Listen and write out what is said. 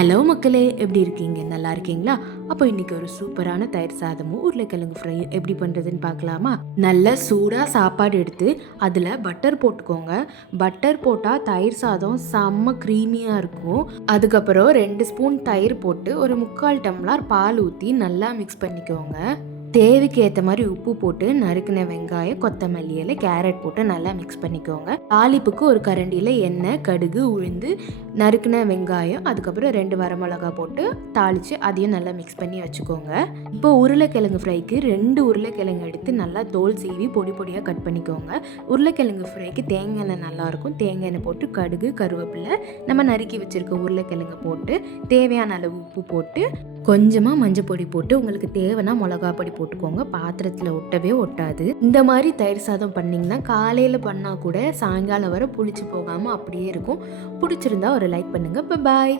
Hello மக்களே, எப்படி இருக்கீங்க? நல்லா இருக்கீங்களா? அப்போ இன்னைக்கு ஒரு சூப்பரான தயிர் சாதமும் உருளைக்கிழங்கு ஃப்ரையும் எப்படி பண்ணுறதுன்னு பார்க்கலாமா? நல்ல சூடாக சாப்பாடு எடுத்து அதில் பட்டர் போட்டுக்கோங்க. பட்டர் போட்டால் தயிர் சாதம் செம்ம க்ரீமியாக இருக்கும். அதுக்கப்புறம் 2 ஸ்பூன் தயிர் போட்டு ஒரு 3/4 டம்ளர் பால் ஊற்றி நல்லா மிக்ஸ் பண்ணிக்கோங்க. தேவைக்கு ஏற்ற மாதிரி உப்பு போட்டு நறுக்கின வெங்காயம், கொத்தமல்லி இலை, கேரட் போட்டு நல்லா மிக்ஸ் பண்ணிக்கோங்க. தாளிப்புக்கு ஒரு கரண்டியில் எண்ணெய், கடுகு, உளுந்து, நறுக்கின வெங்காயம், அதுக்கப்புறம் 2 வரமிளகா போட்டு தாளித்து அதையும் நல்லா மிக்ஸ் பண்ணி வச்சுக்கோங்க. இப்போ உருளைக்கிழங்கு ஃப்ரைக்கு 2 உருளைக்கிழங்கு எடுத்து நல்லா தோல் சீவி பொடி பொடியாக கட் பண்ணிக்கோங்க. உருளைக்கிழங்கு ஃப்ரைக்கு தேங்காய் எண்ணெய் நல்லாயிருக்கும். தேங்காய் எண்ணெய் போட்டு கடுகு, கருவேப்பிலை, நம்ம நறுக்கி வச்சுருக்க உருளைக்கிழங்கு போட்டு தேவையான அளவு உப்பு போட்டு கொஞ்சமாக மஞ்சள் பொடி போட்டு உங்களுக்கு தேவைன்னா மிளகா பொடி போட்டுக்கோங்க. பாத்திரத்தில் ஒட்டவே ஒட்டாது. இந்த மாதிரி தயிர் சாதம் பண்ணிங்கன்னா காலையில் பண்ணால் கூட சாயங்காலம் வரை புளிச்சு போகாமல் அப்படியே இருக்கும். பிடிச்சிருந்தா ஒரு லைக் பண்ணுங்கள். பாய்.